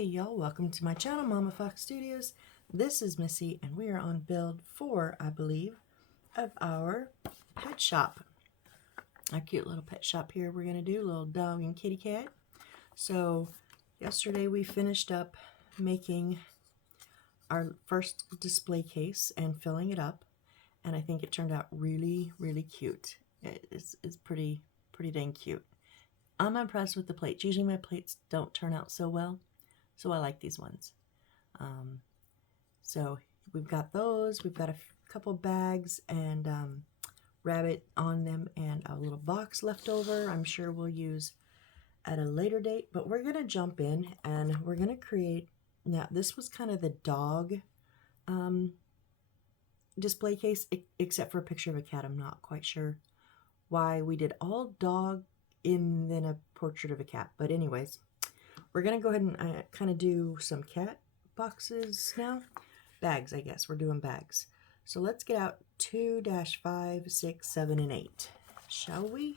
Hey y'all, welcome to my channel, Mama Fox Studios. This is Missy and we are on build 4, I believe, of our pet shop. Our cute little pet shop here we're going to do, little dog and kitty cat. So yesterday we finished up making our first display case and filling it up, and I think it turned out really cute. It's pretty dang cute. I'm impressed with the plates. Usually my plates don't turn out so well, so I like these ones. So we've got those. We've got a couple bags and rabbit on them and a little box left over. I'm sure we'll use at a later date, but we're going to jump in and we're going to create. Now, this was kind of the dog display case, except for a picture of a cat. I'm not quite sure why we did all dog and then a portrait of a cat. But anyways, we're going to go ahead and kind of do some cat boxes now. Bags, I guess. We're doing bags. So let's get out 2-5, 6, 7, and 8. Shall we?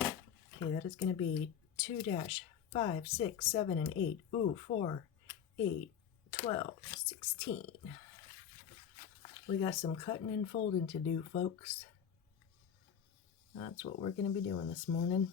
Okay, that is going to be 2-5, 6, 7, and 8. Ooh, 4, 8, 12, 16. We got some cutting and folding to do, folks. That's what we're going to be doing this morning.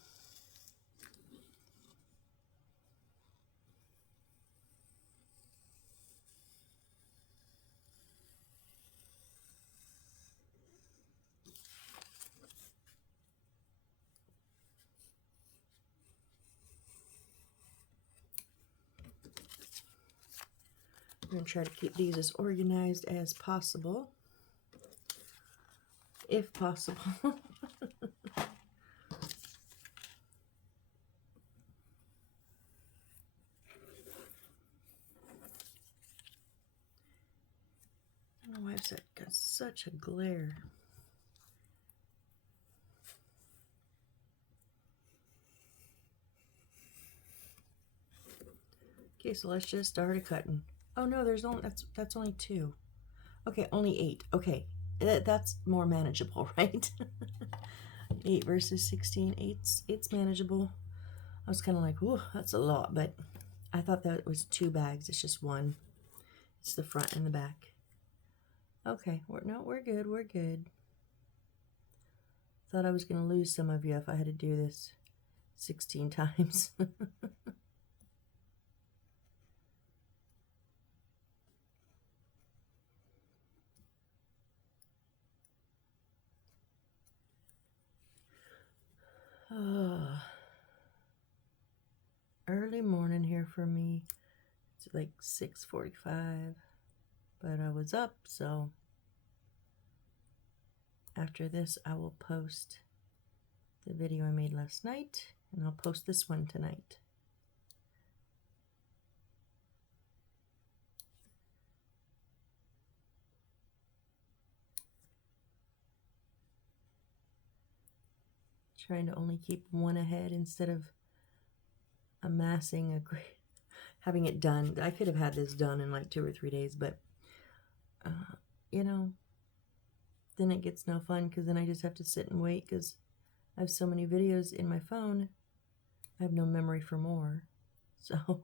I'm going to try to keep these as organized as possible, if possible. I don't know why I've got such a glare. Okay, so let's just start a cutting. Oh no, there's only that's only 2. Okay, only 8. Okay, that's more manageable, right? 8 versus 16. It's manageable. I was kind of like, ooh, that's a lot, but I thought that was 2 bags. It's just one. It's the front and the back. Okay, we're good. We're good. Thought I was going to lose some of you if I had to do this 16 times. Early morning here for me. It's like 6:45, but I was up, so after this I will post the video I made last night, and I'll post this one tonight. Trying to only keep one ahead instead of amassing having it done. I could have had this done in like 2 or 3 days, but you know, then it gets no fun because then I just have to sit and wait because I have so many videos in my phone. I have no memory for more. So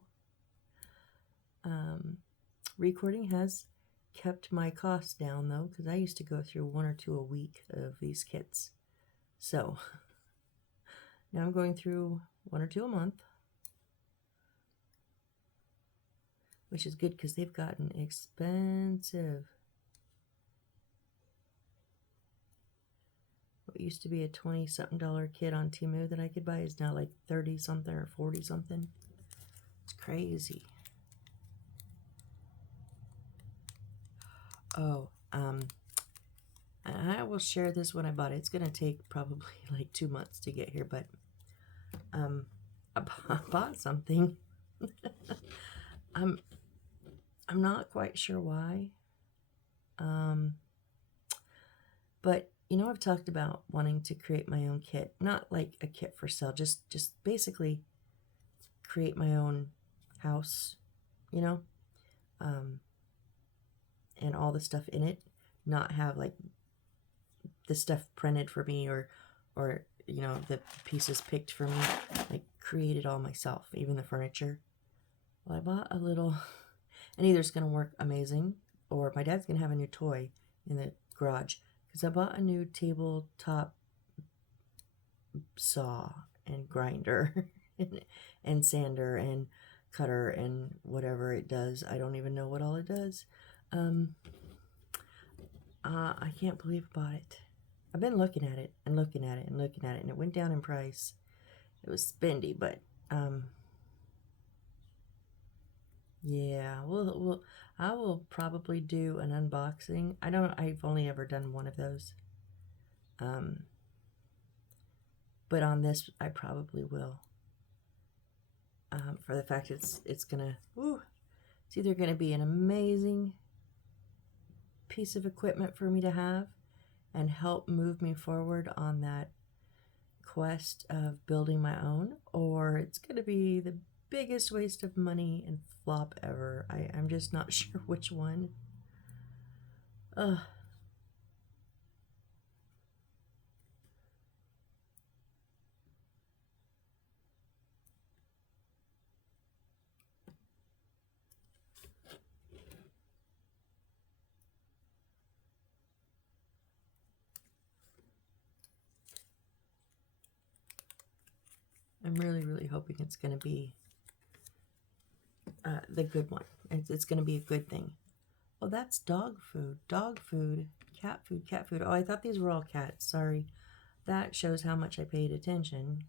recording has kept my costs down though, because I used to go through 1 or 2 a week of these kits. So now I'm going through 1 or 2 a month, which is good because they've gotten expensive. What used to be a $20-something kit on Temu that I could buy is now like 30-something or 40-something. It's crazy. Oh, I will share this when I bought it. It's gonna take probably like 2 months to get here, but I bought something. I'm not quite sure why. But you know, I've talked about wanting to create my own kit, not like a kit for sale, just basically create my own house, you know, and all the stuff in it, not have like the stuff printed for me or you know, the pieces picked for me. I created all myself, even the furniture. Well, I bought a little, and either it's going to work amazing, or my dad's going to have a new toy in the garage, because I bought a new tabletop saw and grinder and sander and cutter and whatever it does. I don't even know what all it does. I can't believe I bought it. I've been looking at it and looking at it and looking at it, and it went down in price. It was spendy, but yeah, I will probably do an unboxing. I've only ever done one of those. But on this, I probably will. For the fact it's either gonna be an amazing piece of equipment for me to have and help move me forward on that quest of building my own, or it's gonna be the biggest waste of money and flop ever. I'm just not sure which one. Ugh. I'm really, really hoping it's going to be the good one. It's going to be a good thing. Oh, that's dog food, cat food, cat food. Oh, I thought these were all cats. Sorry. That shows how much I paid attention.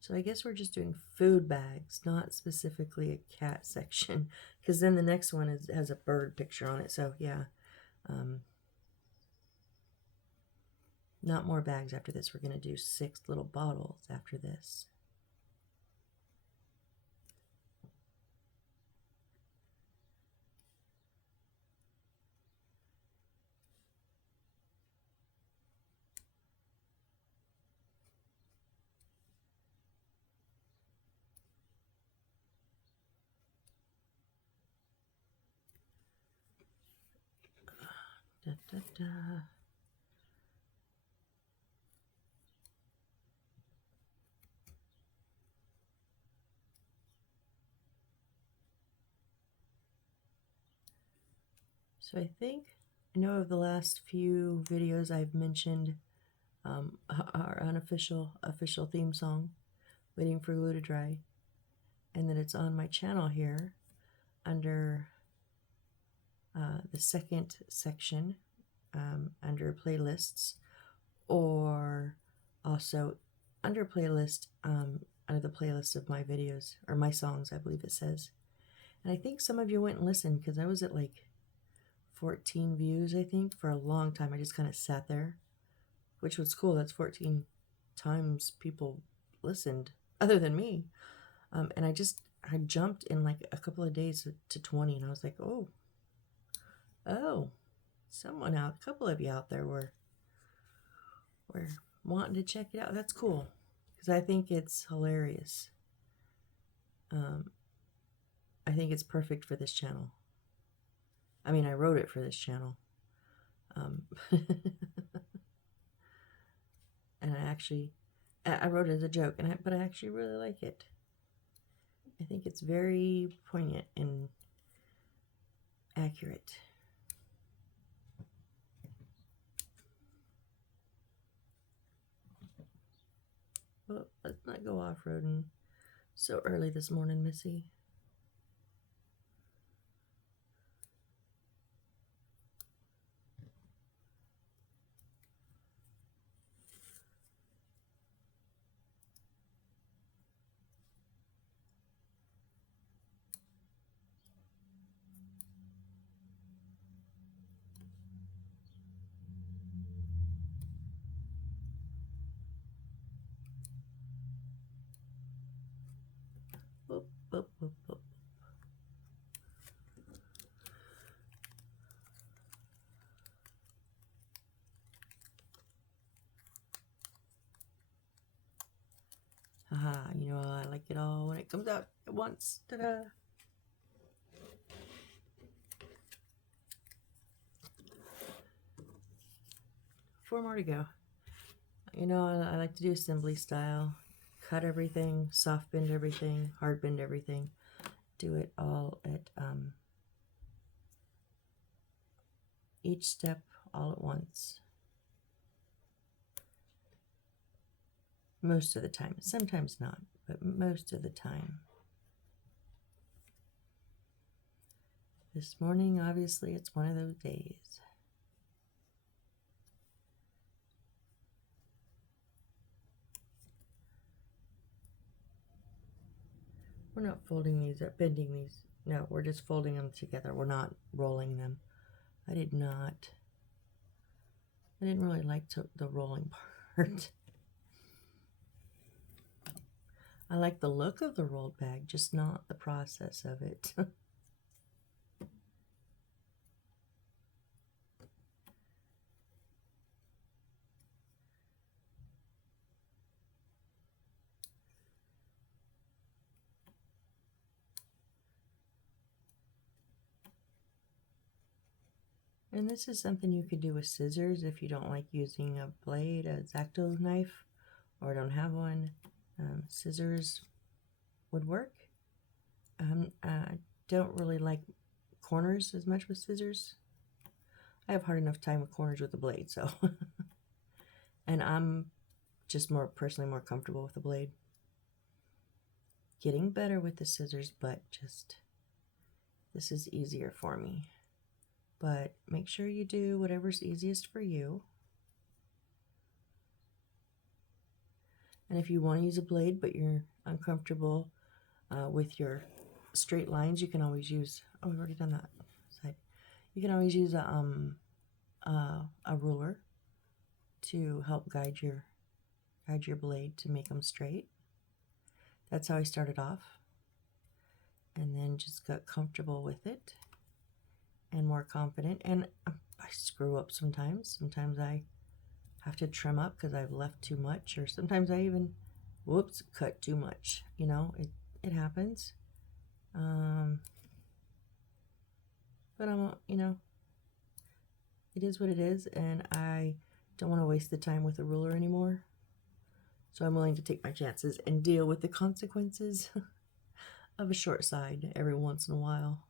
So I guess we're just doing food bags, not specifically a cat section, because then the next one has a bird picture on it. So yeah. Not more bags after this. We're going to do 6 little bottles after this. Da, da, da. So I know of the last few videos I've mentioned our unofficial theme song, Waiting for Glue to Dry, and that it's on my channel here under the second section under playlists, or also under playlist under the playlist of my videos, or my songs, I believe it says. And I think some of you went and listened, because I was at like 14 views, I think, for a long time. I just kind of sat there, which was cool. That's 14 times people listened, other than me. And I jumped in like a couple of days to 20, and I was like, oh, a couple of you out there were wanting to check it out. That's cool, because I think it's hilarious. I think it's perfect for this channel. I mean, I wrote it for this channel. And I wrote it as a joke, but I actually really like it. I think it's very poignant and accurate. Well, let's not go off-roading so early this morning, Missy. Whoop, whoop, whoop, whoop. Haha, you know, I like it all when it comes out at once. Ta-da! 4 more to go. You know, I like to do assembly style. Cut everything, soft bend everything, hard bend everything. Do it all at each step all at once. Most of the time. Sometimes not, but most of the time. This morning, obviously, it's one of those days. We're not folding these up, bending these. No, we're just folding them together. We're not rolling them. I didn't really like the rolling part. I like the look of the rolled bag, just not the process of it. And this is something you could do with scissors if you don't like using a blade, a X-Acto knife, or don't have one. Scissors would work. I don't really like corners as much with scissors. I have hard enough time with corners with the blade, so. And I'm just personally more comfortable with the blade. Getting better with the scissors, but just this is easier for me. But make sure you do whatever's easiest for you. And if you want to use a blade but you're uncomfortable with your straight lines, you can always use, oh, we've already done that side. You can always use a ruler to help guide your blade to make them straight. That's how I started off, and then just got comfortable with it and more confident. And I screw up sometimes. Sometimes I have to trim up because I've left too much, or sometimes I even, whoops, cut too much. You know, it happens. But you know, it is what it is, and I don't want to waste the time with a ruler anymore. So I'm willing to take my chances and deal with the consequences of a short side every once in a while.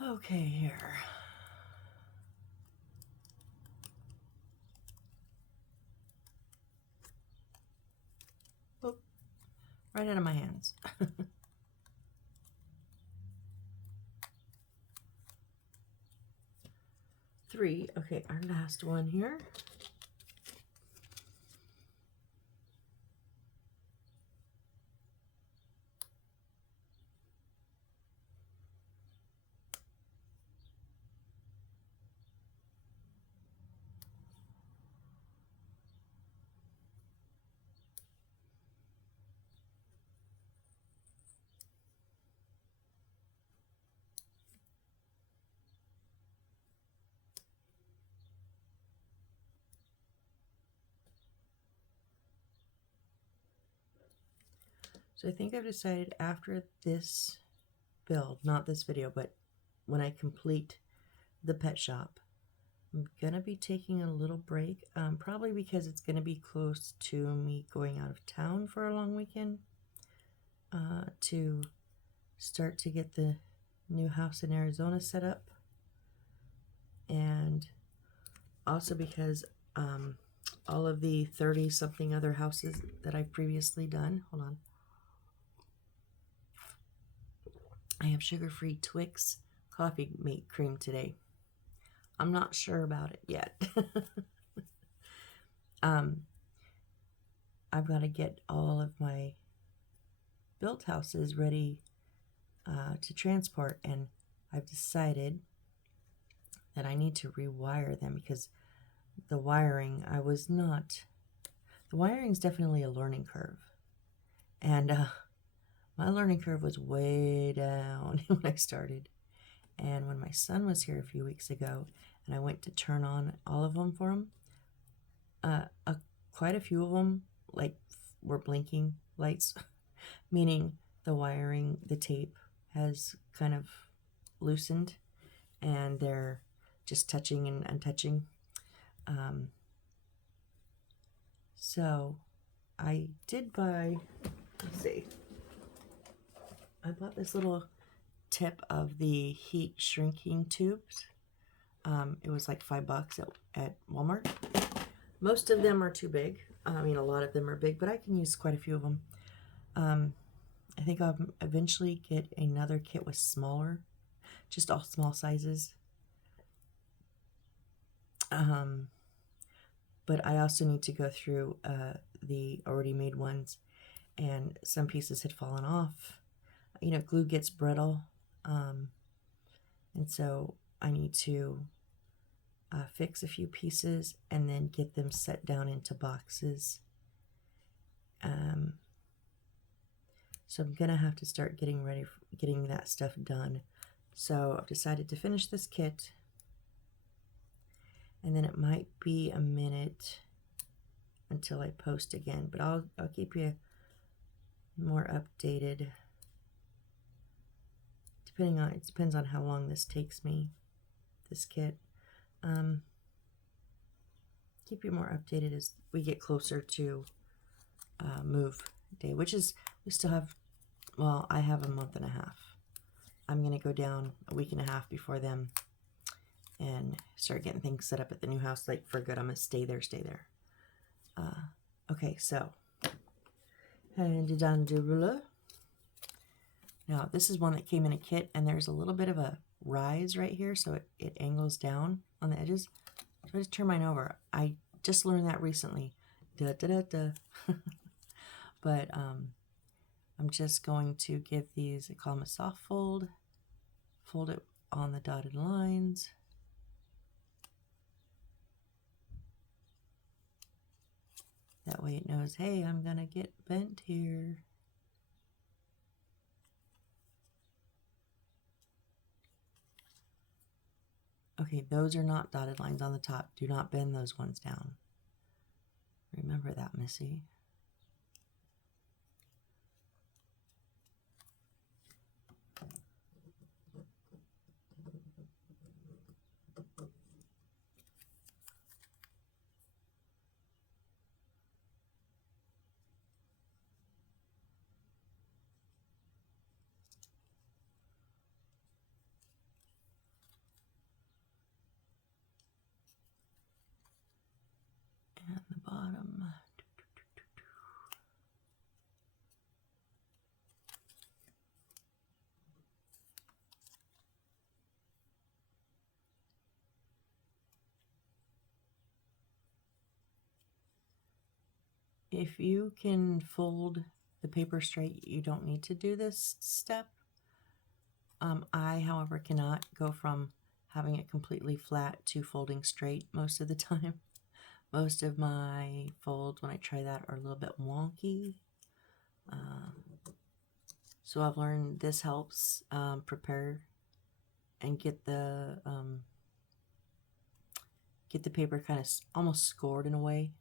Okay, here. Oh, right out of my hands. 3. Okay, our last one here. So I think I've decided after this build, not this video, but when I complete the pet shop, I'm going to be taking a little break, probably because it's going to be close to me going out of town for a long weekend to start to get the new house in Arizona set up. And also because all of the 30-something other houses that I've previously done, hold on, I have sugar-free Twix coffee mate cream today. I'm not sure about it yet. I've got to get all of my built houses ready to transport, and I've decided that I need to rewire them because the wiring, the wiring is definitely a learning curve. And my learning curve was way down when I started. And when my son was here a few weeks ago and I went to turn on all of them for him, quite a few of them like were blinking lights, meaning the wiring, the tape has kind of loosened and they're just touching and untouching. So I did buy, let's see, I bought this little tip of the heat shrinking tubes. It was like $5 at Walmart. Most of them are too big. I mean, a lot of them are big, but I can use quite a few of them. I think I'll eventually get another kit with smaller, just all small sizes. But I also need to go through the already made ones, and some pieces had fallen off. You know, glue gets brittle, and so I need to fix a few pieces and then get them set down into boxes. So I'm gonna have to start getting ready for getting that stuff done. So I've decided to finish this kit, and then it might be a minute until I post again, but I'll keep you more updated. It depends on how long this takes me, this kit. Keep you more updated as we get closer to move day, which is, we still have, well, I have a month and a half. I'm going to go down a week and a half before them and start getting things set up at the new house, like for good. I'm going to stay there. Okay, so, and now this is one that came in a kit, and there's a little bit of a rise right here, so it angles down on the edges. So I just turn mine over. I just learned that recently. But I'm just going to give these, I call them a soft fold. Fold it on the dotted lines. That way it knows, hey, I'm gonna get bent here. Okay, those are not dotted lines on the top. Do not bend those ones down. Remember that, Missy. And the bottom. If you can fold the paper straight, you don't need to do this step. I, however, cannot go from having it completely flat to folding straight most of the time. Most of my folds, when I try that, are a little bit wonky. So I've learned this helps prepare and get the paper kind of almost scored in a way.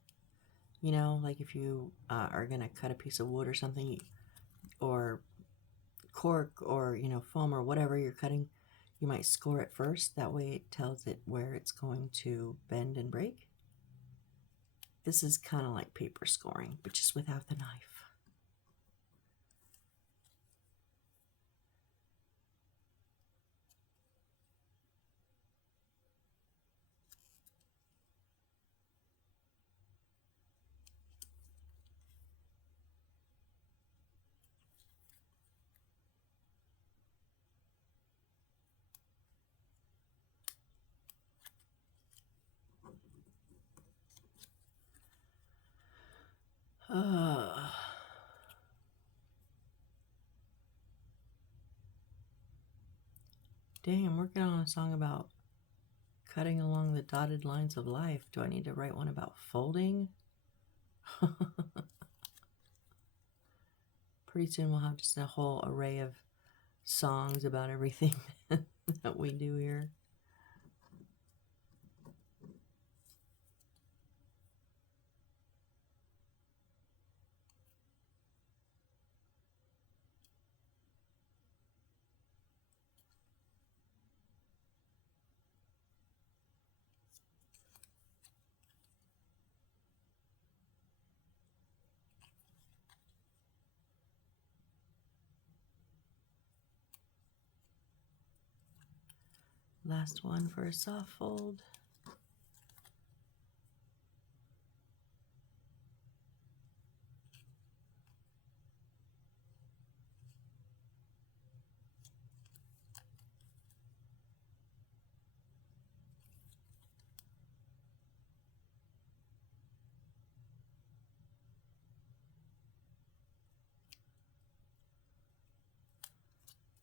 You know, like if you are going to cut a piece of wood or something, or cork, or, you know, foam or whatever you're cutting, you might score it first. That way it tells it where it's going to bend and break. This is kind of like paper scoring, but just without the knife. Dang, I'm working on a song about cutting along the dotted lines of life. Do I need to write one about folding? pretty soon we'll have just a whole array of songs about everything that we do here. Last one for a soft fold.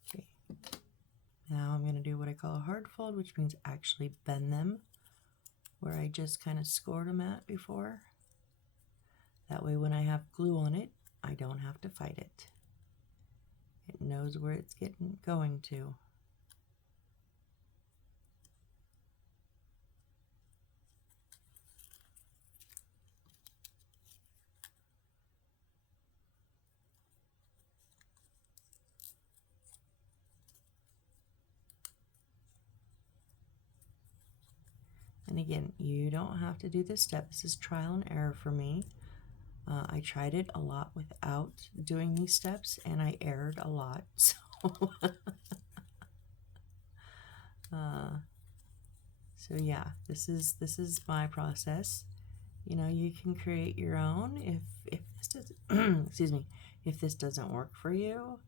Okay. Now I'm going to do what I call a hard fold, which means actually bend them where I just kind of scored them at before. That way when I have glue on it, I don't have to fight it. It knows where it's going to. And again, you don't have to do this step. This is trial and error for me. I tried it a lot without doing these steps, and I erred a lot. So yeah, this is my process. You know, you can create your own if this doesn't excuse me, if this doesn't work for you,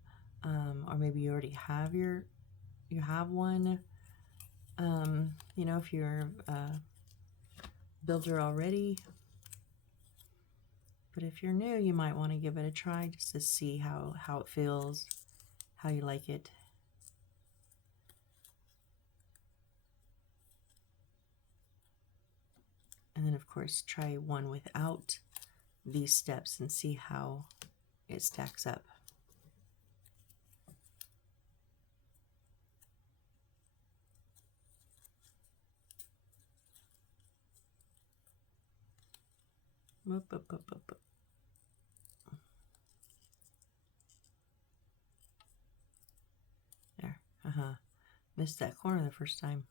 or maybe you already have you have one. You know, if you're a builder already. But if you're new, you might want to give it a try just to see how it feels, how you like it. And then, of course, try one without these steps and see how it stacks up. Whoop, whoop, whoop, whoop, whoop. There. Missed that corner the first time.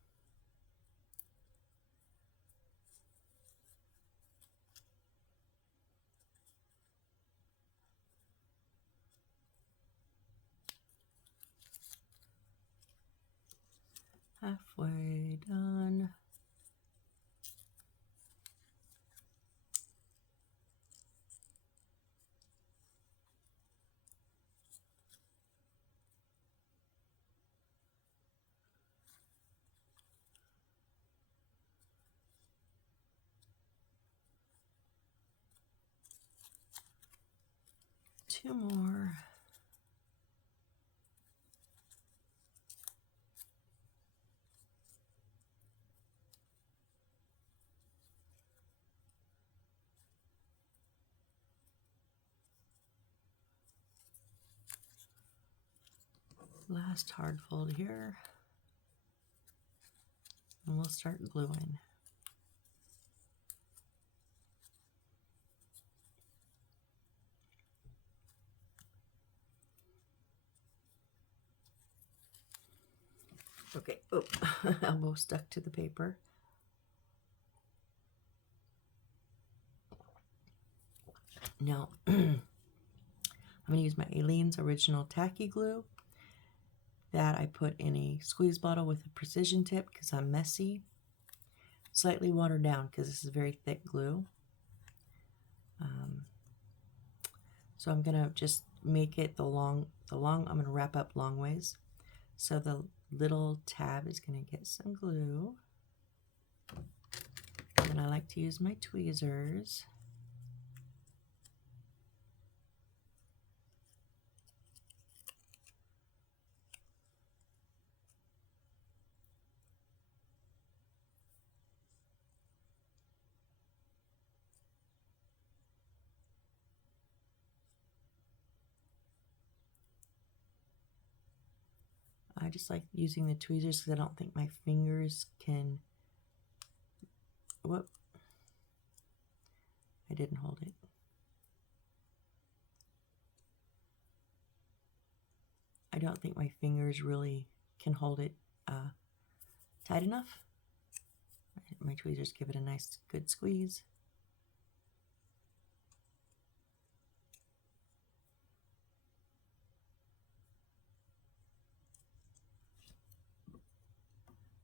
Halfway done. Two more. Last hard fold here. And we'll start gluing. Okay, oh, elbow stuck to the paper. Now, I'm going to use my Aleene's Original Tacky Glue that I put in a squeeze bottle with a precision tip because I'm messy. Slightly watered down because this is very thick glue. So I'm going to just make it I'm going to wrap up long ways. So the little tab is going to get some glue. And I like to use my tweezers. I just like using the tweezers because I don't think my fingers can, whoop, I didn't hold it. I don't think my fingers really can hold it tight enough. My tweezers give it a nice good squeeze.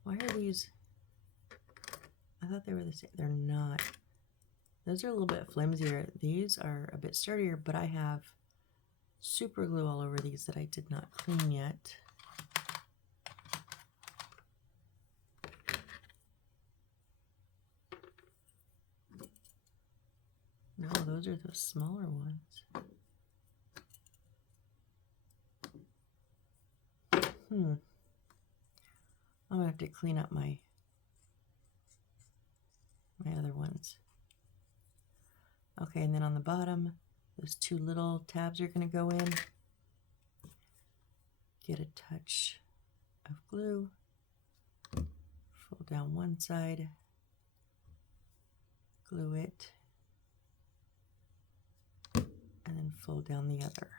Why are these? I thought they were the same. They're not. Those are a little bit flimsier. These are a bit sturdier, but I have super glue all over these that I did not clean yet. No, those are the smaller ones. I'm gonna have to clean up my other ones. Okay, and then on the bottom, those two little tabs are gonna go in. Get a touch of glue, fold down one side, glue it, and then fold down the other.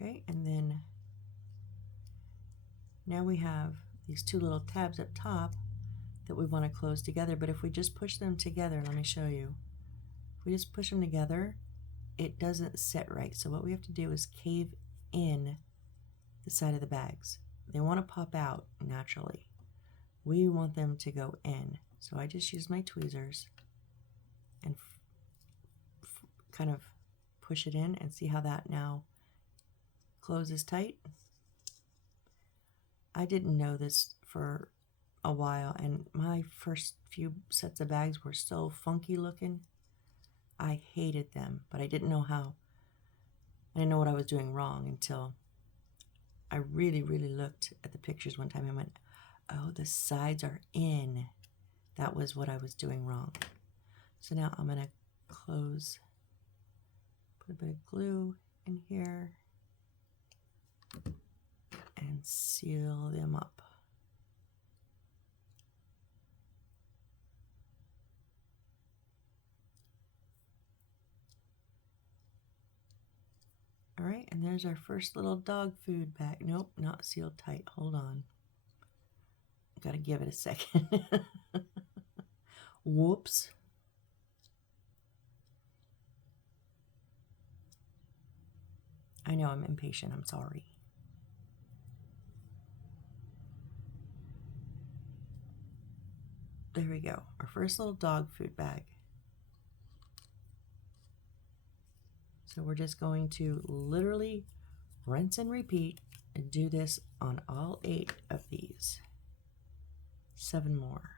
Okay, and then now we have these two little tabs up top that we want to close together, but if we just push them together, let me show you. If we just push them together, it doesn't sit right. So what we have to do is cave in the side of the bags. They want to pop out naturally. We want them to go in. So I just use my tweezers and kind of push it in and see how that now closes tight. I didn't know this for a while, and my first few sets of bags were so funky looking. I hated them, but I didn't know how. I didn't know what I was doing wrong until I really, really looked at the pictures one time and went, oh, the sides are in. That was what I was doing wrong. So now I'm gonna close, put a bit of glue in here, and seal them up. All right, and there's our first little dog food bag. Nope, not sealed tight. Hold on. Gotta give it a second. Whoops. I know I'm impatient. I'm sorry. There we go. Our first little dog food bag. So we're just going to literally rinse and repeat and do this on all 8 of these. 7 more.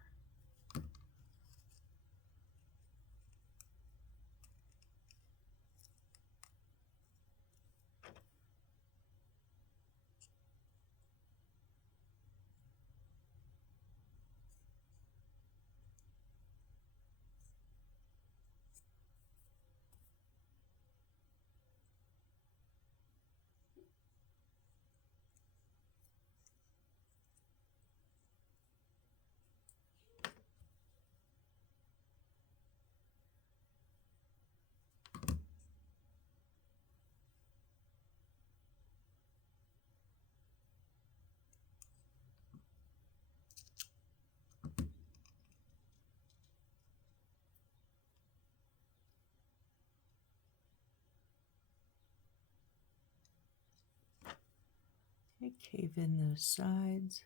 Okay, cave in those sides.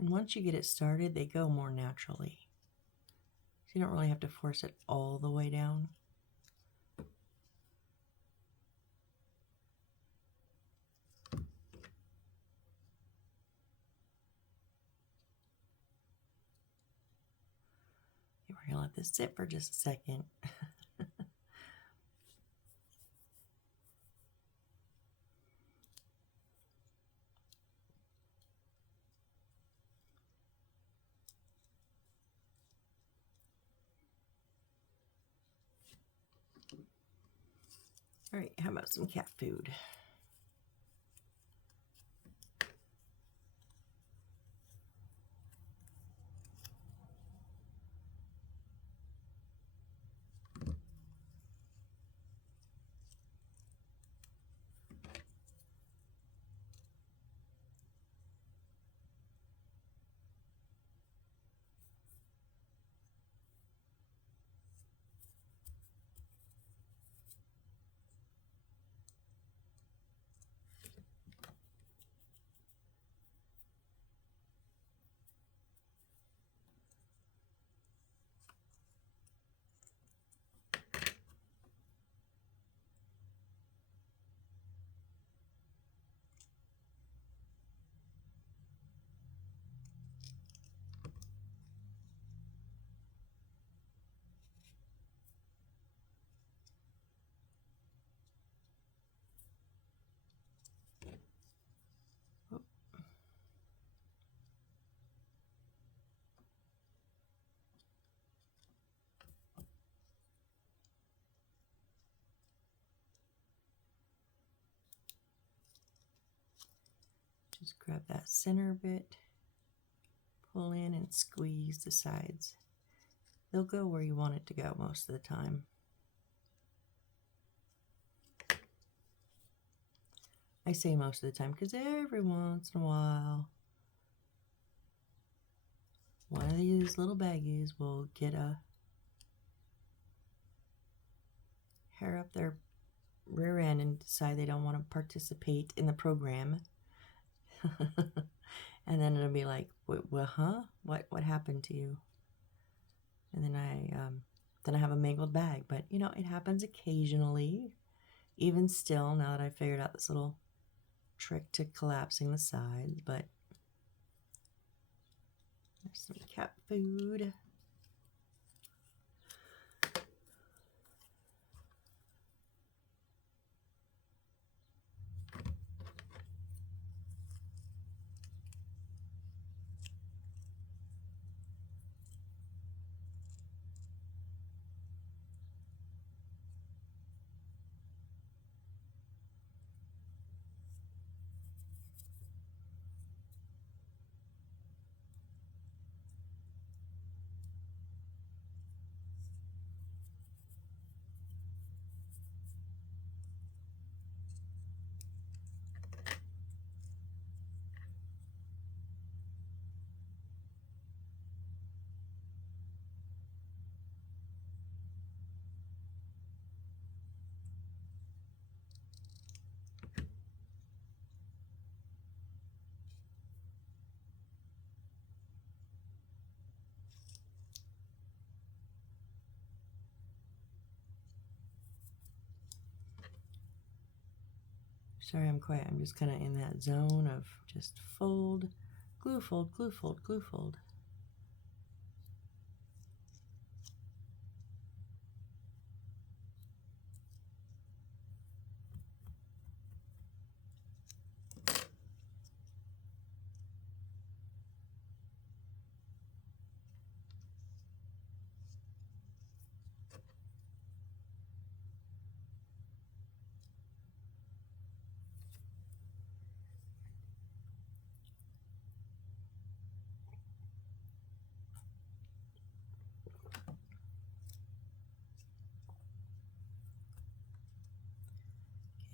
And once you get it started, they go more naturally. So you don't really have to force it all the way down. We're gonna let this sit for just a second. All right, how about some cat food? Just grab that center bit, pull in and squeeze the sides. They'll go where you want it to go most of the time. I say most of the time because every once in a while, one of these little baggies will get a hair up their rear end and decide they don't want to participate in the program. And then it'll be like, what happened to you? And then I have a mangled bag. But you know, it happens occasionally. Even still, now that I figured out this little trick to collapsing the sides. But there's some cat food. Sorry I'm quiet. I'm just kind of in that zone of just fold, glue fold, glue fold, glue fold.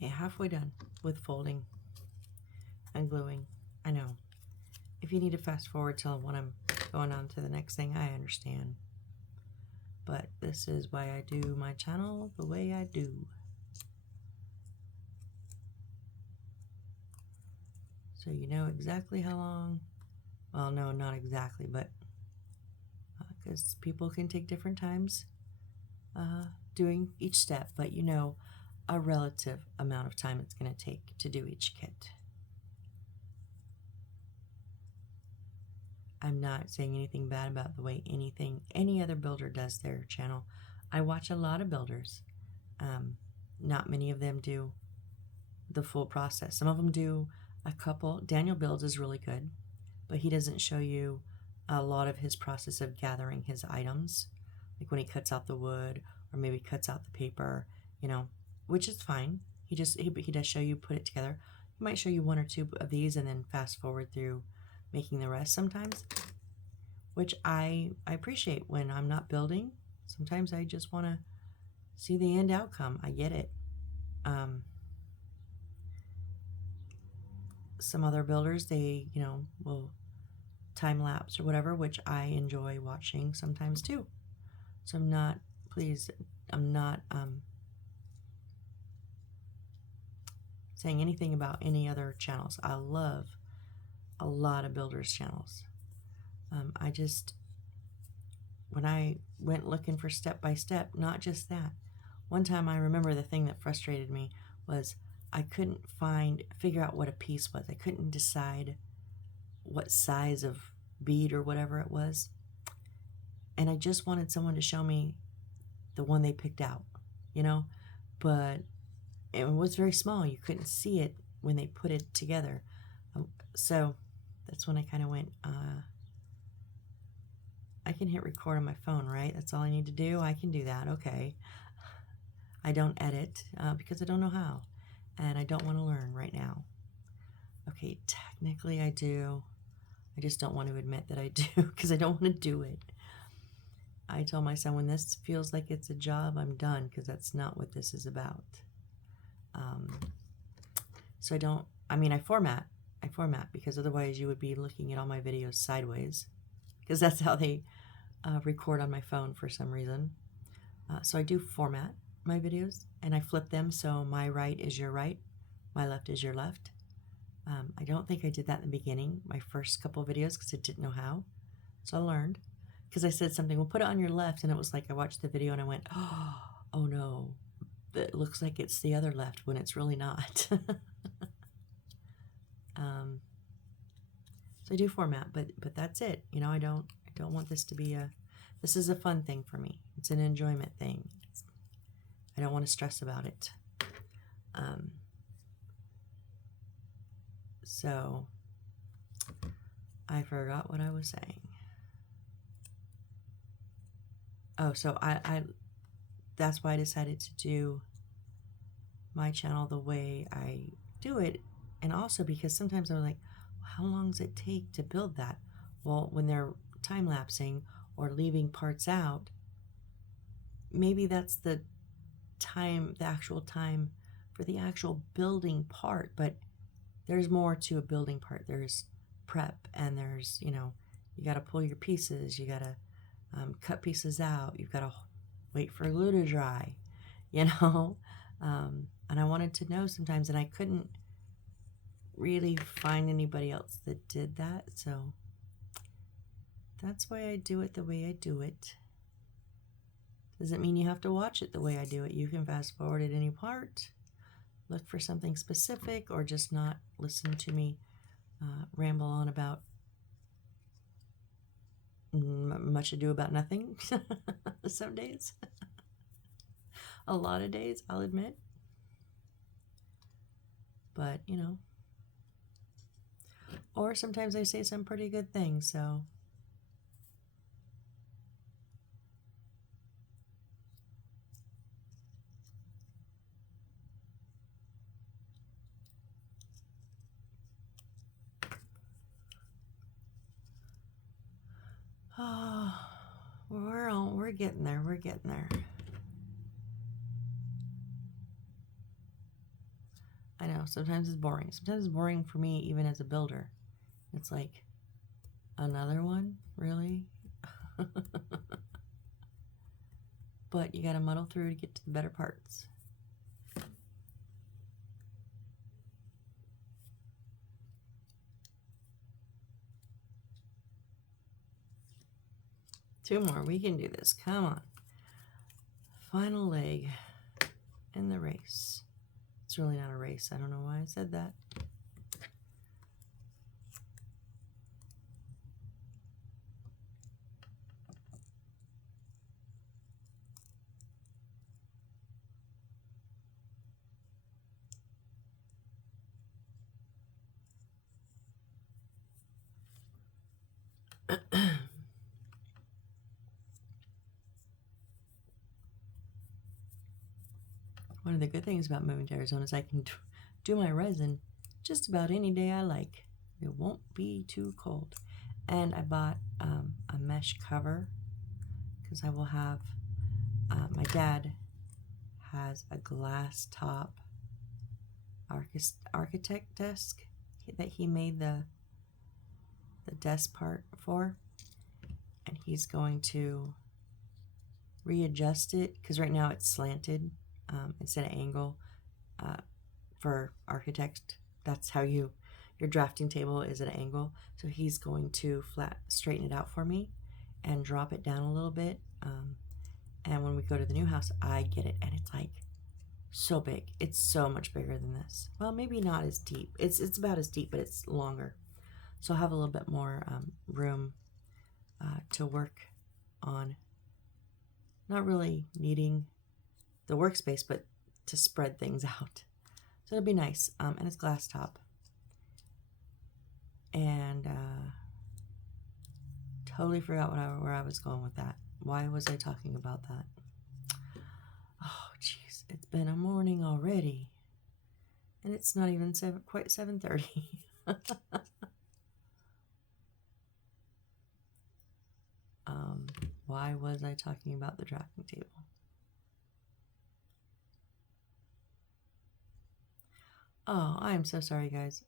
Okay, halfway done with folding and gluing. I know. If you need to fast forward till when I'm going on to the next thing, I understand. But this is why I do my channel the way I do. So you know exactly how long. Well, no, not exactly, but because people can take different times doing each step, but you know a relative amount of time it's going to take to do each kit. I'm not saying anything bad about the way any other builder does their channel. I watch a lot of builders. Not many of them do the full process. Some of them do a couple. Daniel Builds is really good, but he doesn't show you a lot of his process of gathering his items, like when he cuts out the wood or maybe cuts out the paper, you know. which is fine. He does show you put it together. He might show you one or two of these and then fast forward through making the rest sometimes, which I appreciate when I'm not building. Sometimes I just want to see the end outcome. I get it. Some other builders, they, will time lapse or whatever, which I enjoy watching sometimes too. So I'm not saying anything about any other channels. I love a lot of builders channels. When I went looking for step by step, not just that. One time I remember the thing that frustrated me was I couldn't figure out what a piece was. I couldn't decide what size of bead or whatever it was. And I just wanted someone to show me the one they picked out, but it was very small. You couldn't see it when they put it together. So that's when I kind of went, I can hit record on my phone, right? That's all I need to do. I can do that. Okay. I don't edit because I don't know how, and I don't want to learn right now. Okay, technically I do. I just don't want to admit that I do because I don't want to do it. I told my son, when this feels like it's a job, I'm done, because that's not what this is about. So I format because otherwise you would be looking at all my videos sideways, because that's how they record on my phone for some reason. So I do format my videos, and I flip them so my right is your right, my left is your left. I don't think I did that in the beginning, my first couple of videos, because I didn't know how. So I learned, because I said something, well, put it on your left, and it was like I watched the video and I went, oh no, it looks like it's the other left when it's really not. So I do format, but that's it. I don't want this to be this is a fun thing for me. It's an enjoyment thing. I don't want to stress about it. So I forgot what I was saying. Oh, so I that's why I decided to do my channel the way I do it. And also because sometimes I'm like, how long does it take to build that? Well, when they're time-lapsing or leaving parts out, maybe that's the actual time for the actual building part, but there's more to a building part. There's prep, and there's, you got to pull your pieces, you got to cut pieces out, you've got to wait for glue to dry, and I wanted to know sometimes, and I couldn't really find anybody else that did that, so that's why I do it the way I do it. Doesn't mean you have to watch it the way I do it. You can fast forward at any part, look for something specific, or just not listen to me ramble on about much ado about nothing. Some days. A lot of days, I'll admit. But, or sometimes I say some pretty good things, so. Oh, we're getting there. We're getting there. I know, sometimes it's boring. Sometimes it's boring for me, even as a builder. It's like, another one? Really? But you gotta muddle through to get to the better parts. Two more. We can do this. Come on. Final leg in the race. It's really not a race. I don't know why I said that. One of the good things about moving to Arizona is I can do my resin just about any day I like. It won't be too cold. And I bought a mesh cover because I will have, my dad has a glass top architect desk that he made the desk part for, and he's going to readjust it because right now it's slanted instead of angle. For architect, that's how your drafting table is at an angle. So he's going to straighten it out for me and drop it down a little bit. And when we go to the new house, I get it, and it's like so big. It's so much bigger than this. Well, maybe not as deep. It's about as deep, but it's longer. So I'll have a little bit more room to work on. Not really needing the workspace, but to spread things out. So it'll be nice. And it's glass top. And totally forgot where I was going with that. Why was I talking about that? Oh, jeez. It's been a morning already. And it's not even quite 7:30. Why was I talking about the drafting table? Oh, I am so sorry, guys.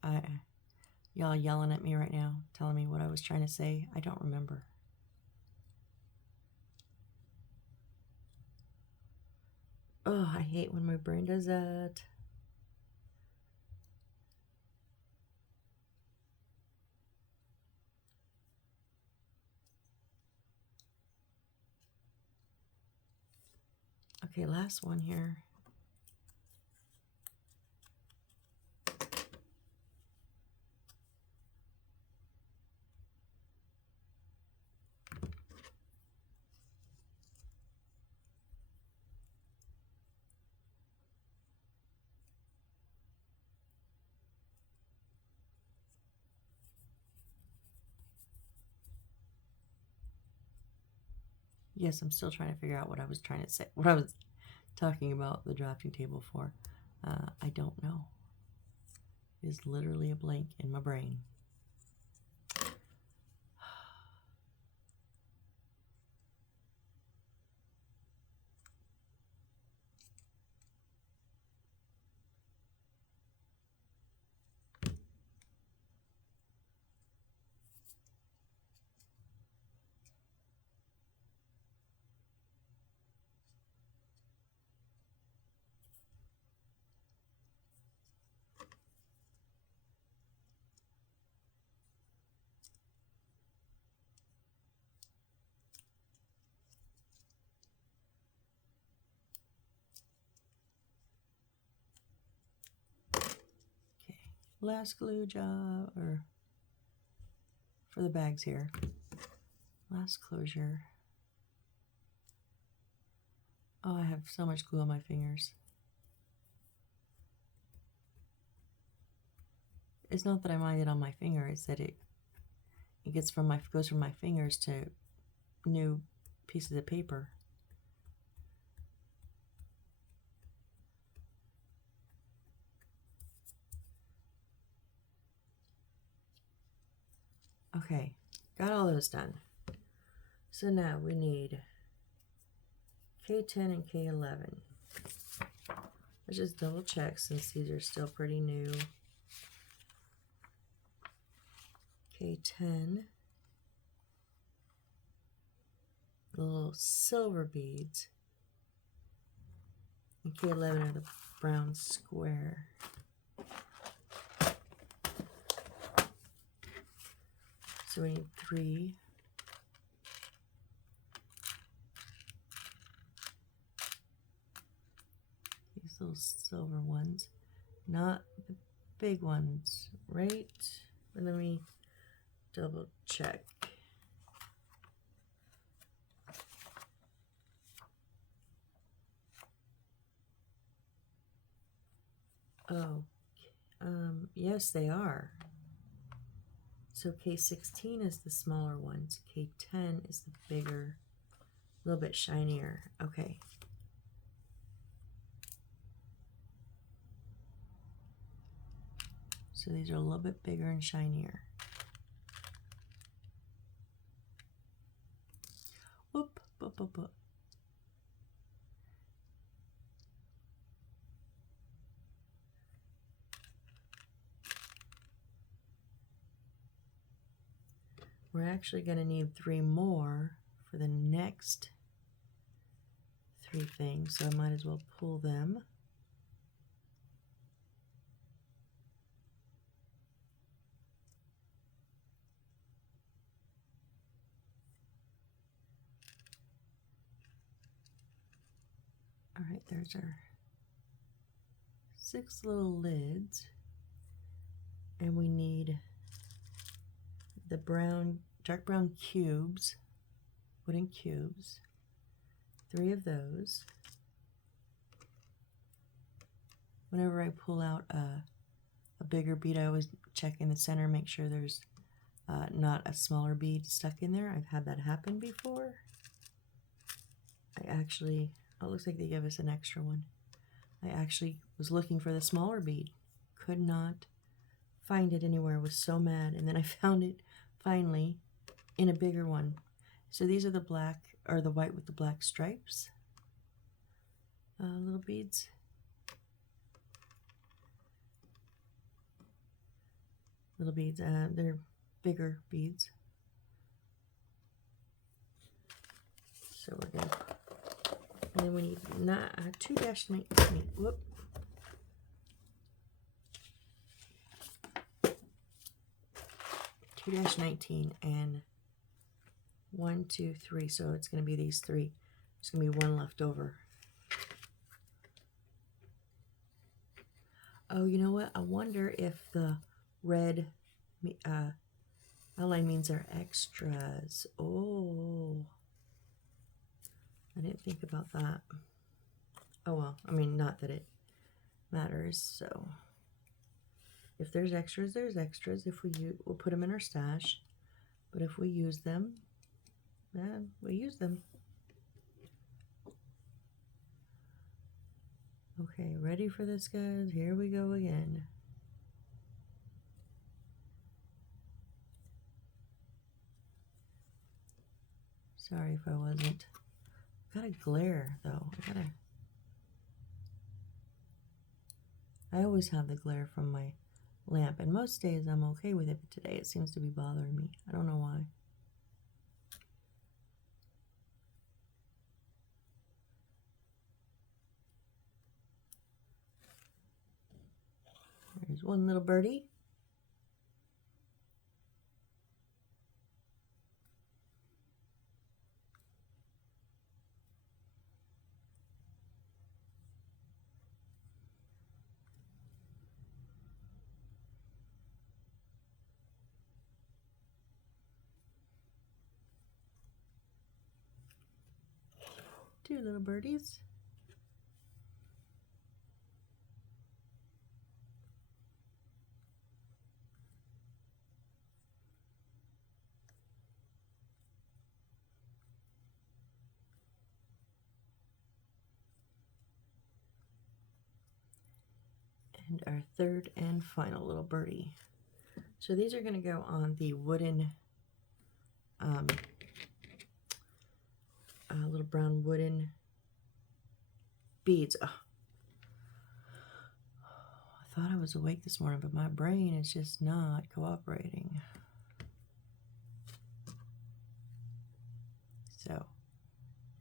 Y'all yelling at me right now, telling me what I was trying to say. I don't remember. Oh, I hate when my brain does that. Okay, last one here. Yes, I'm still trying to figure out what I was trying to say, what I was talking about the drafting table for. I don't know. It is literally a blank in my brain. Last glue job, or for the bags here. Last closure. Oh, I have so much glue on my fingers. It's not that I mind it on my finger, it's that it goes from my fingers to new pieces of paper. Okay, got all those done. So now we need K10 and K11. Let's just double check since these are still pretty new. K10, the little silver beads, and K11 are the brown square. So we need 3. These little silver ones, not the big ones, right? But let me double check. Oh, yes, they are. So K16 is the smaller ones. K10 is the bigger, a little bit shinier. Okay. So these are a little bit bigger and shinier. Whoop, whoop, whoop, whoop. We're actually going to need 3 more for the next 3 things, so I might as well pull them. All right, there's our 6 little lids, and we need the brown, dark brown cubes, wooden cubes, 3 of those. Whenever I pull out a bigger bead, I always check in the center, make sure there's not a smaller bead stuck in there. I've had that happen before. I actually, oh, it looks like they gave us an extra one. I actually was looking for the smaller bead, could not find it anywhere, was so mad, and then I found it finally in a bigger one. So these are the black, or the white with the black stripes, little beads. Little beads, they're bigger beads. So we're gonna, and then we need 2-19, whoop. -19 and 1, 2, 3. So it's going to be these 3. There's going to be 1 left over. Oh, you know what? I wonder if the red outline means they're extras. Oh, I didn't think about that. Oh well, I mean, not that it matters. So if there's extras, there's extras. If we'll put them in our stash, but if we use them, then we use them. Okay, ready for this, guys? Here we go again. Sorry if I wasn't. Gotta glare though. I always have the glare from my lamp, and most days I'm okay with it, but today it seems to be bothering me. I don't know why. There's one little birdie. Two little birdies. And our third and final little birdie. So these are going to go on the wooden, little brown wooden beads. Oh. I thought I was awake this morning, but my brain is just not cooperating. So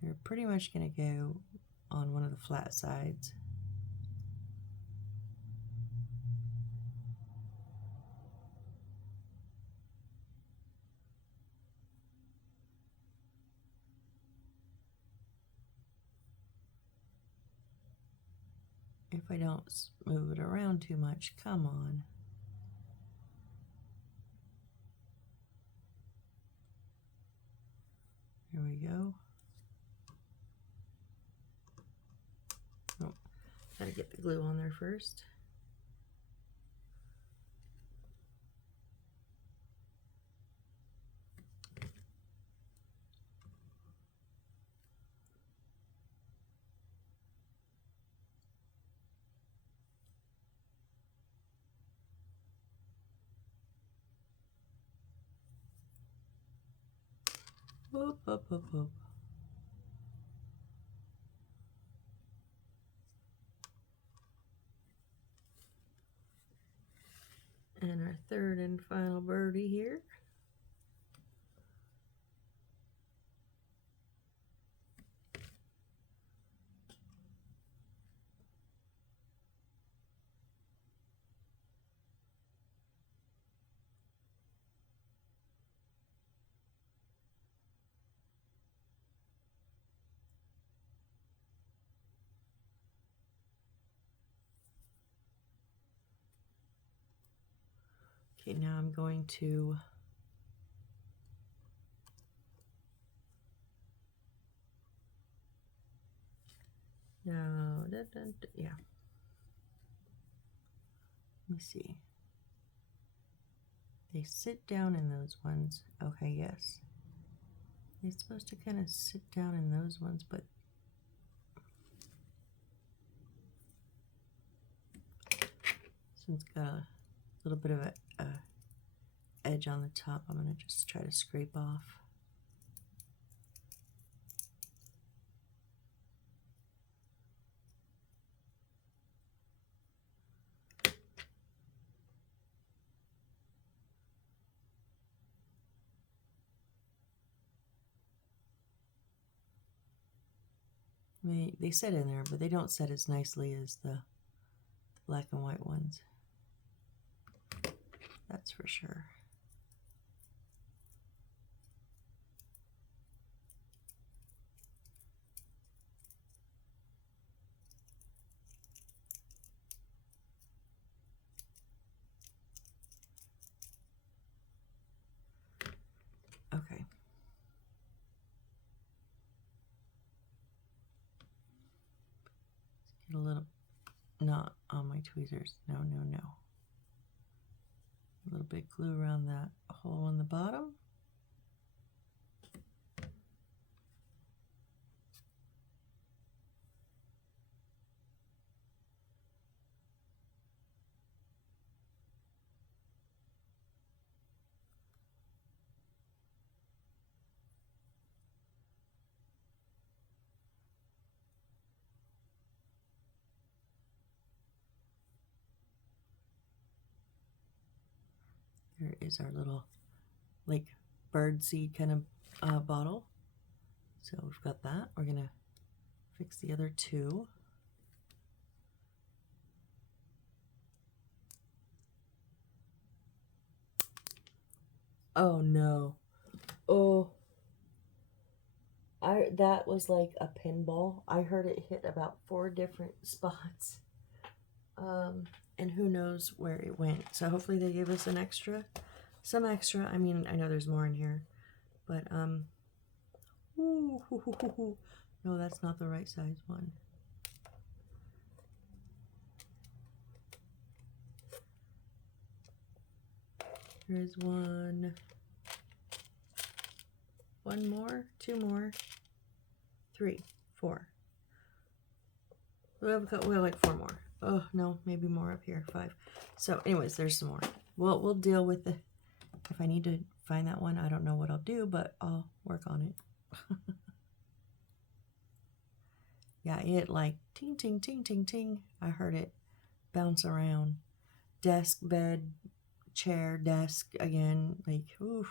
you're pretty much going to go on one of the flat sides. If I don't move it around too much, come on. Here we go. Oh, gotta get the glue on there first. Whoop, whoop, whoop, whoop. And our third and final birdie here. Okay, now I'm going to yeah. Let me see. They sit down in those ones. Okay, yes. They're supposed to kind of sit down in those ones, but since it's got a little bit of a edge on the top, I'm going to just try to scrape off. They sit in there, but they don't set as nicely as the black and white ones. That's for sure. Okay. Let's get a little, not on my tweezers. No, no, no. A little bit glue around that hole in the bottom. There is our little like bird seed kind of bottle. So we've got that. We're gonna fix the other two. Oh no. Oh. That was like a pinball. I heard it hit about 4 different spots. And who knows where it went. So hopefully they gave us some extra. I mean, I know there's more in here, but ooh, hoo, hoo, hoo, hoo. No, that's not the right size one. Here's one more, 2 more, 3, 4. We have like 4 more. Oh no, maybe more up here. 5. So anyways, there's some more. We'll deal with it. If I need to find that one, I don't know what I'll do, but I'll work on it. Yeah, it like ting, ting, ting, ting, ting. I heard it bounce around. Desk, bed, chair, desk again. Like, oof.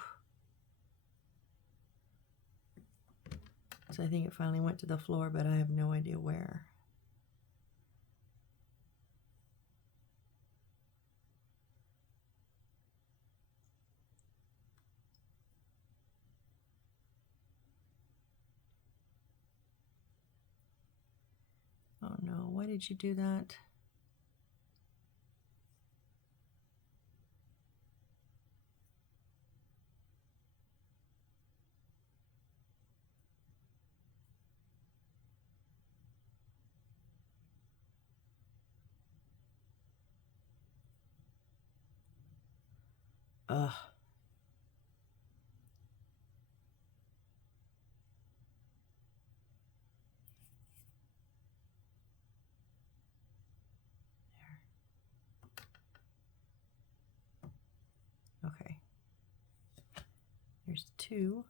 So I think it finally went to the floor, but I have no idea where. Oh no, why did you do that? Ugh. There. Okay. There's 2.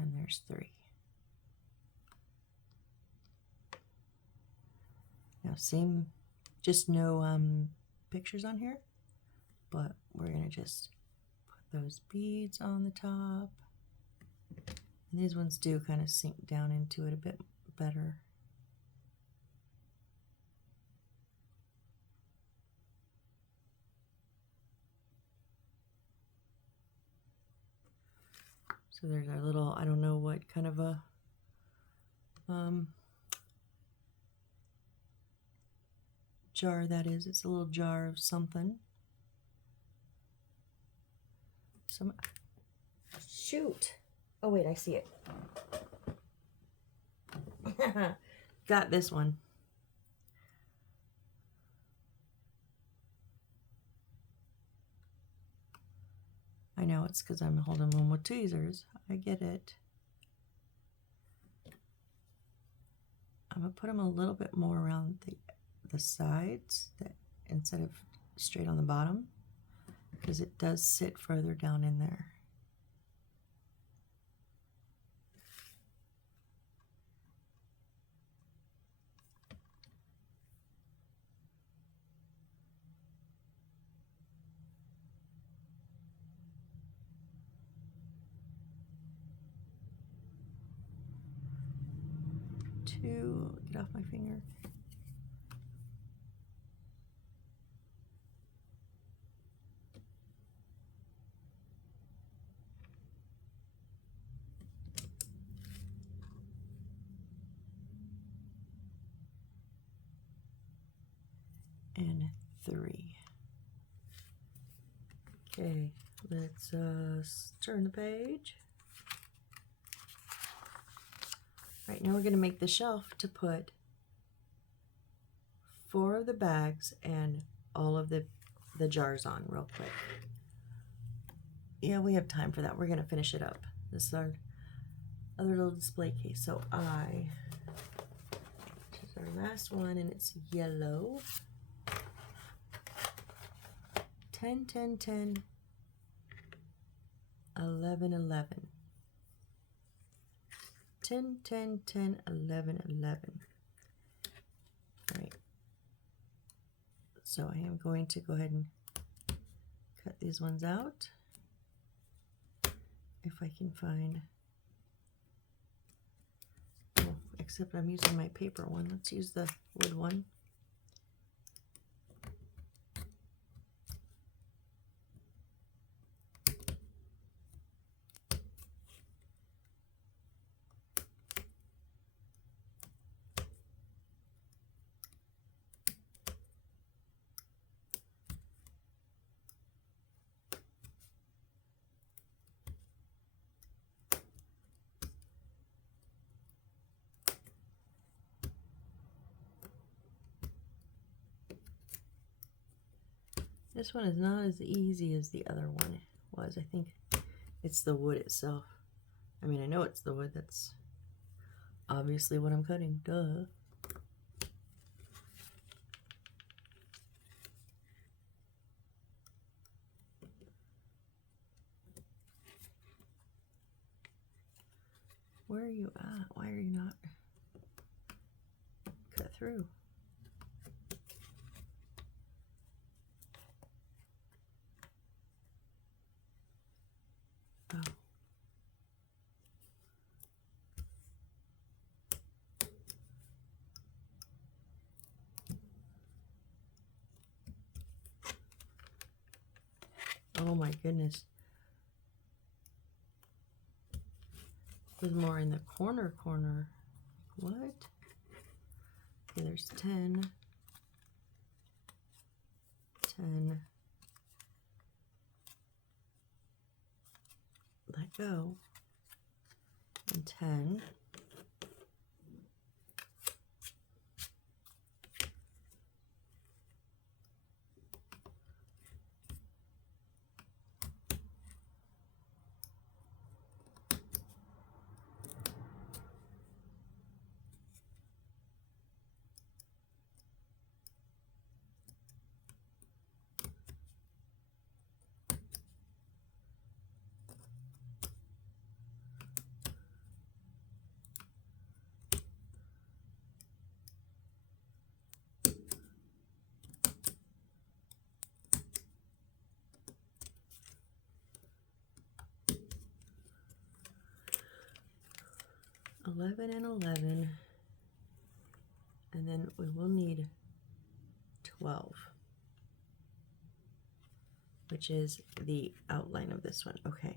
And there's 3. Now same, just no pictures on here, but we're gonna just put those beads on the top. And these ones do kind of sink down into it a bit better. So there's our little, I don't know what kind of a jar that is. It's a little jar of something. Some, shoot. Oh wait, I see it. Got this one. I know it's because I'm holding one with tweezers. I get it. I'm going to put them a little bit more around the sides instead of straight on the bottom, because it does sit further down in there. Get off my finger. And 3. Okay, let's turn the page. Right, now we're going to make the shelf to put 4 of the bags and all of the jars on real quick. Yeah, we have time for that. We're going to finish it up. This is our other little display case. So this is our last one, and it's yellow. 10, 10, 10, 11, 11. 10, 10, 10, 11, 11. All right. So I am going to go ahead and cut these ones out. If I can find, oh, except I'm using my paper one. Let's use the wood one. This one is not as easy as the other one was. I think it's the wood itself. I mean, I know it's the wood. That's obviously what I'm cutting. Duh. Where are you at? Why are you not cut through? Oh. Oh my goodness. There's more in the corner. What? Okay, there's 10. 10. Let go. And 10. 11 and 11, and then we will need 12, which is the outline of this one. Okay.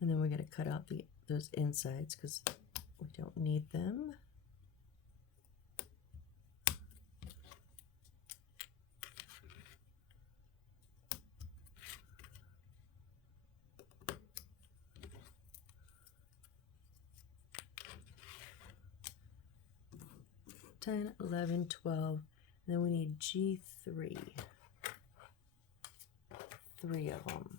And then we're going to cut out those insides because we don't need them. $10, $11, $12, and then we need G3. 3 of them.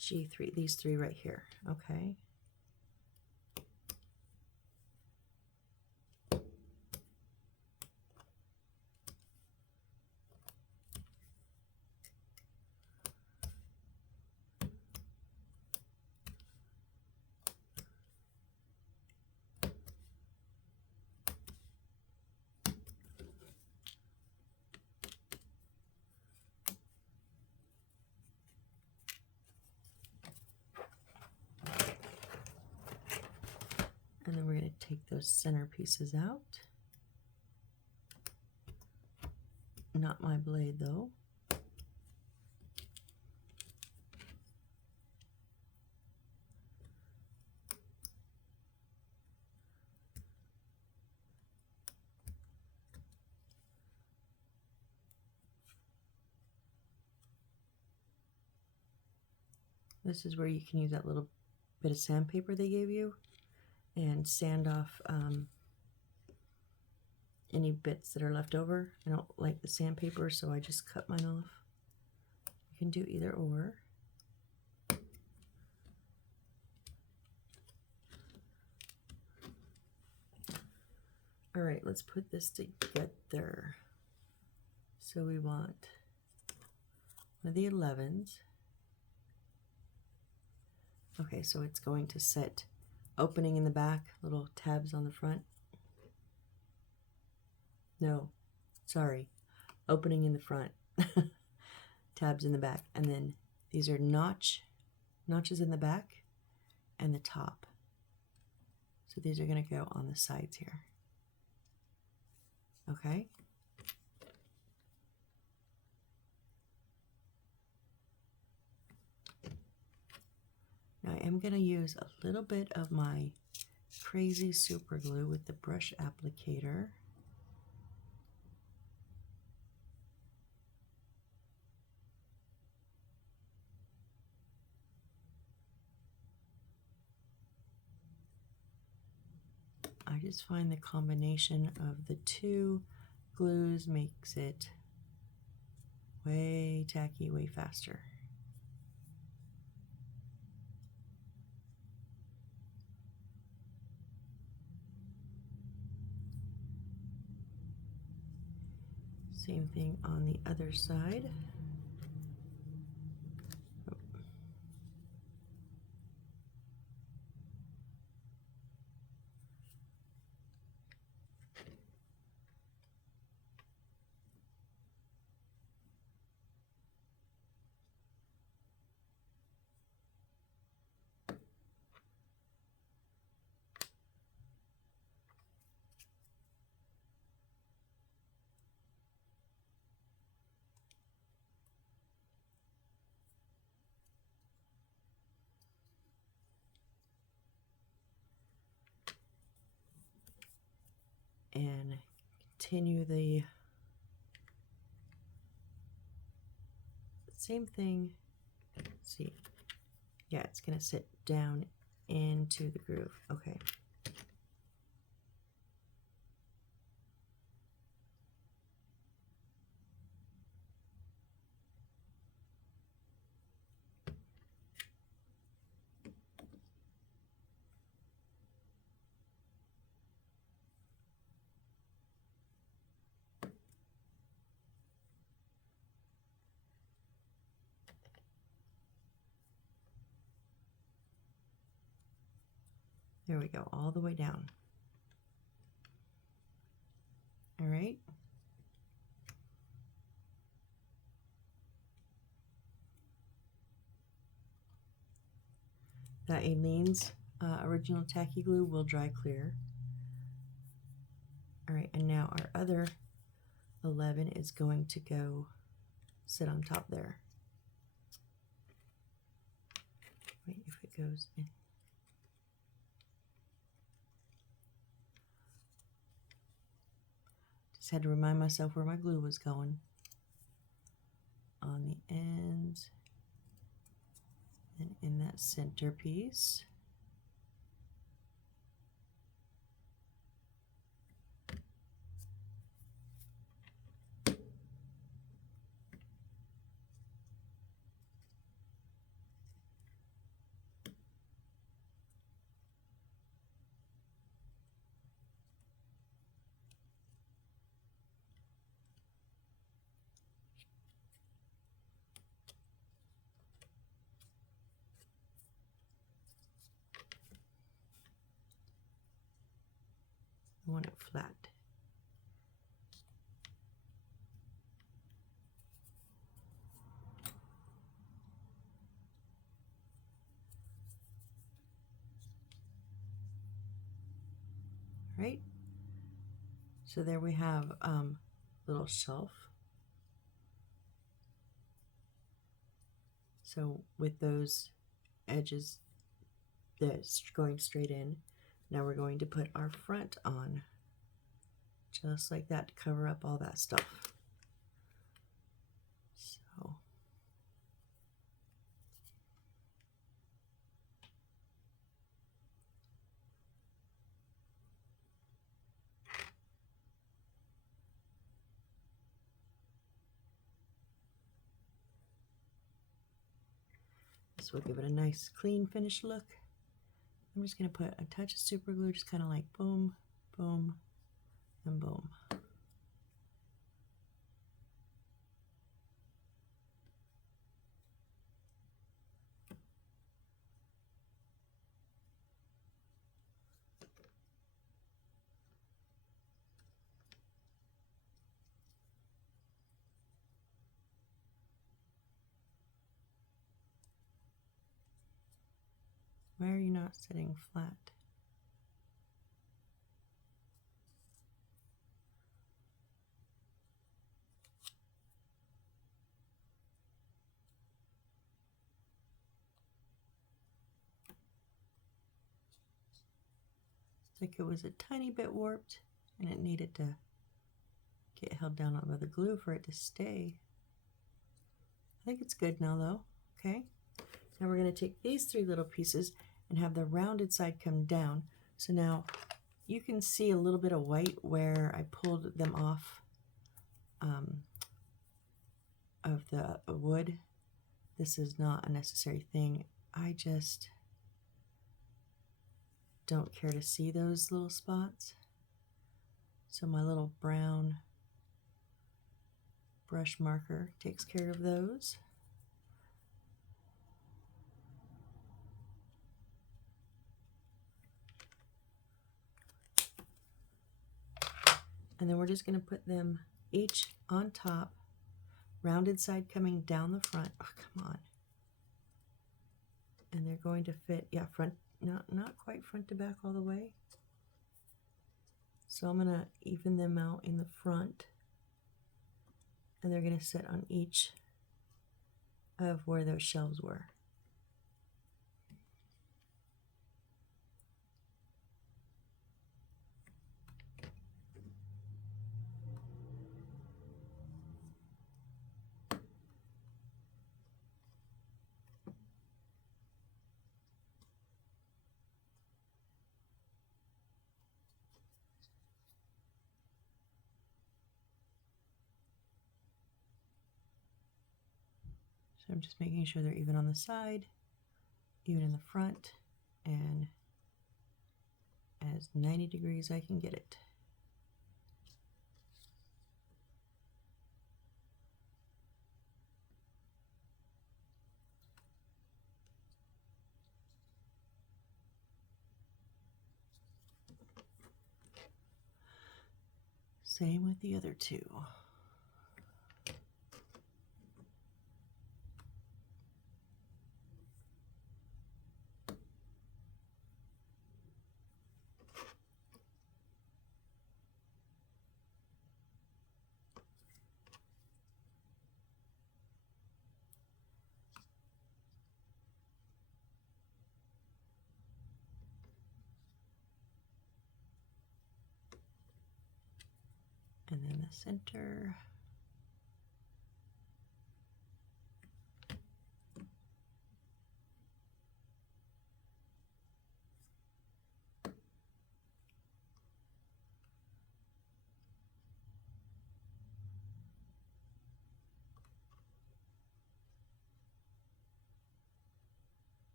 G3, these 3 right here, okay. And then we're going to take those center pieces out. Not my blade though. This is where you can use that little bit of sandpaper they gave you and sand off any bits that are left over. I don't like the sandpaper, so I just cut mine off. You can do either or. All right, let's put this together. So we want one of the 11s. Okay, so it's going to set opening in the back, little tabs on the front. No, sorry, opening in the front, tabs in the back, and then these are notches in the back and the top. So these are going to go on the sides here. Okay. Now I am going to use a little bit of my Crazy Super Glue with the brush applicator. I just find the combination of the two glues makes it way tacky, way faster. Same thing on the other side. And continue the same thing. Let's see. Yeah, it's going to sit down into the groove. Okay. There we go, all the way down. All right. That Aleene's original tacky glue will dry clear. All right, and now our other 11 is going to go sit on top there. Wait, if it goes in. Just had to remind myself where my glue was going. On the ends and in that center piece. I want it flat. Right? So there we have little shelf. So with those edges that's going straight in, now we're going to put our front on, just like that, to cover up all that stuff. So this will give it a nice clean finished look. I'm just going to put a touch of super glue, just kind of like boom, boom, and boom. Why are you not sitting flat? It's like it was a tiny bit warped and it needed to get held down by the glue for it to stay. I think it's good now though, okay? Now we're going to take these three little pieces and have the rounded side come down. So now you can see a little bit of white where I pulled them off of the wood. This is not a necessary thing. I just don't care to see those little spots. So my little brown brush marker takes care of those. And then we're just going to put them each on top, rounded side coming down the front. Oh, come on. And they're going to fit, yeah, front, not quite front to back all the way. So I'm going to even them out in the front. And they're going to sit on each of where those shelves were. So I'm just making sure they're even on the side, even in the front, and as 90 degrees I can get it. Same with the other two. And then the center.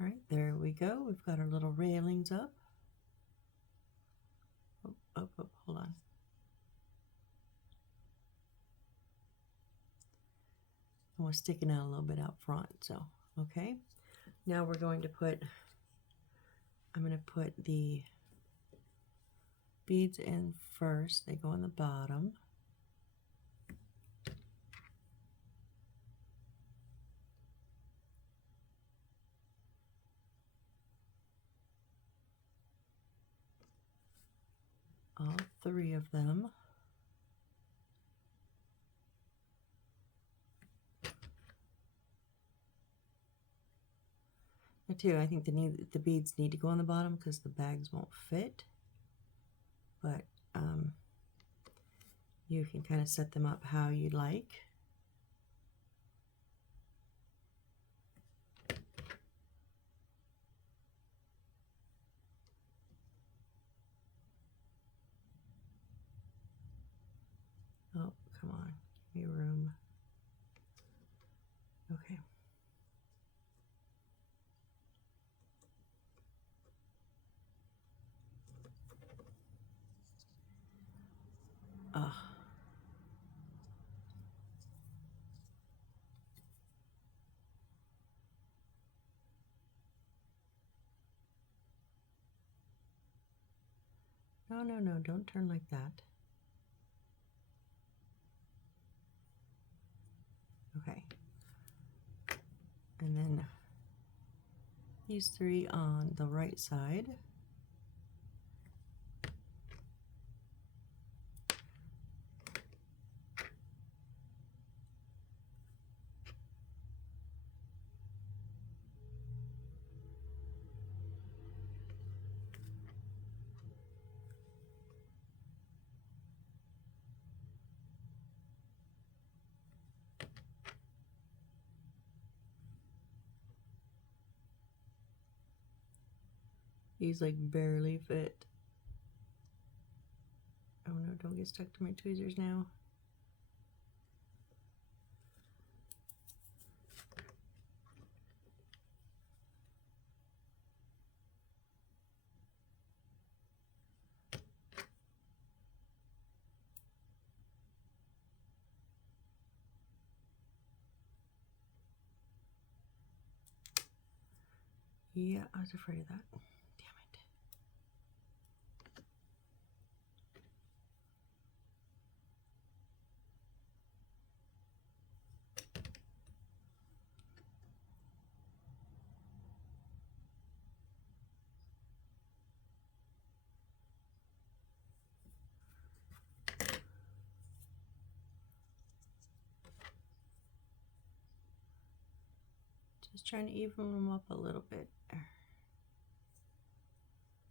All right, there we go. We've got our little railings up. Oh, hold on. And we're sticking out a little bit out front, so, okay. Now we're going to put, I'm going to put the beads in first. They go on the bottom. All 3 of them. Too, I think the beads need to go on the bottom because the bags won't fit. But you can kind of set them up how you'd like. Oh, come on, give me room. Okay. No, don't turn like that. Okay. And then these 3 on the right side. These like barely fit. Oh no, don't get stuck to my tweezers now. Yeah, I was afraid of that. Damn it. Just trying to even them up a little bit.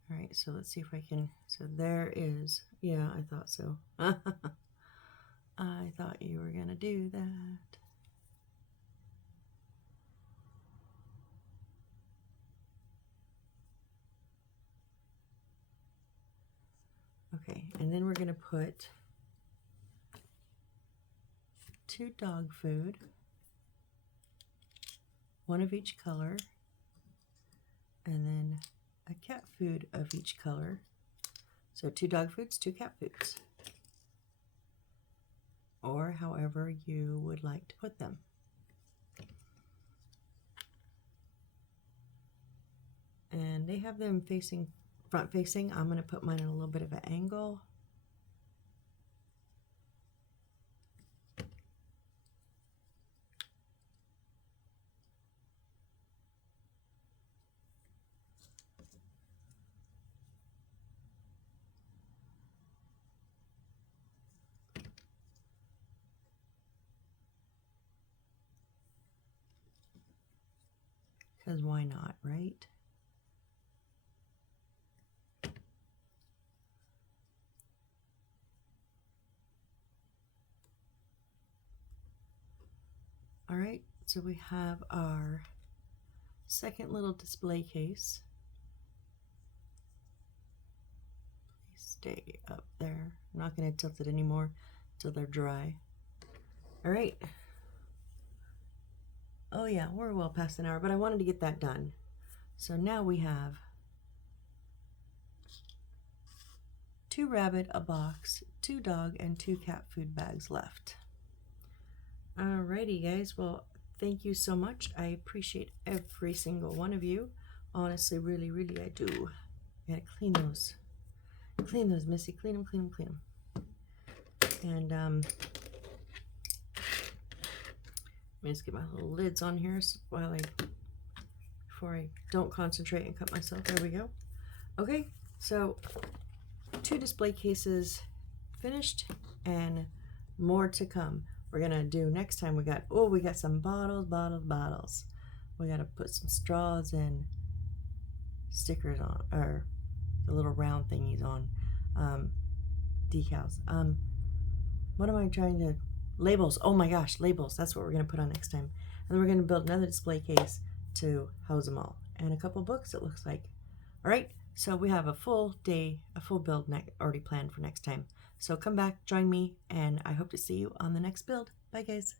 All right, so let's see if I can, so there is, yeah, I thought so. I thought you were gonna do that. Okay, and then we're gonna put 2 dog food, 1 of each color, and then a cat food of each color. So 2 dog foods, 2 cat foods, or however you would like to put them. And they have them facing front facing. I'm going to put mine in a little bit of an angle. Because why not, right? All right, so we have our second little display case. Please stay up there. I'm not going to tilt it anymore till they're dry. All right. Oh yeah, we're well past an hour, but I wanted to get that done. So now we have 2 rabbit, a box, 2 dog, and 2 cat food bags left. Alrighty guys, well thank you so much. I appreciate every single one of you. Honestly, really, really I do. I gotta clean those. Clean those, Missy. Clean them, clean them, clean them. And let me just get my little lids on here before I don't concentrate and cut myself. There we go. Okay, so 2 display cases finished and more to come. We're gonna do next time. We got some bottles. We gotta put some straws and stickers on, or the little round thingies on, decals. What am I trying to? Labels. Oh my gosh, labels. That's what we're gonna put on next time. And then we're gonna build another display case to house them all, and a couple books. It looks like. All right. So we have a full day, a full build already planned for next time. So come back, join me, and I hope to see you on the next build. Bye, guys.